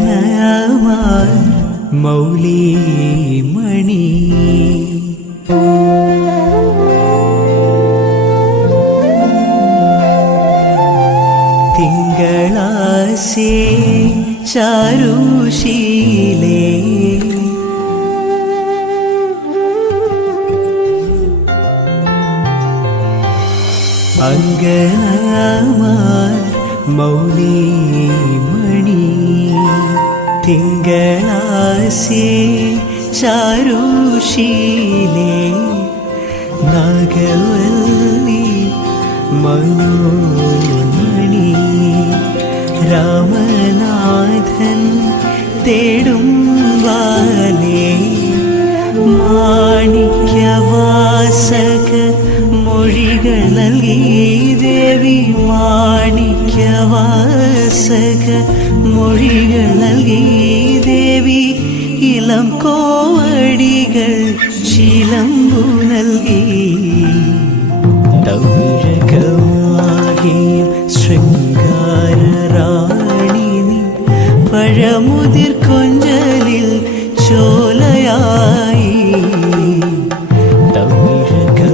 അങ്കനമാർ മൗലിമണി തിങ്കളാസേ ചാരുശീലേ അങ്കനമാർ മൗലിമണി തിങ്കളാസേ ചാരുശീലേ നാഗവല്ലി മനോന്മണി രാമനാഥൻ തേടും വാലേ മാണിക്യവാസക മൊഴികൾ നൽകി ദേവി മാണിക്യവാസക മൊഴികൾ നൽകി ദേവി ഇളം കോവടികൾ ചിലമ്പു നൽകി തൗഴകമാകിയ ശൃംഗാരറാണി നീ പഴമുതിർ കൊഞ്ചലിൽ ചോലയായി തൗഴകമാകിയ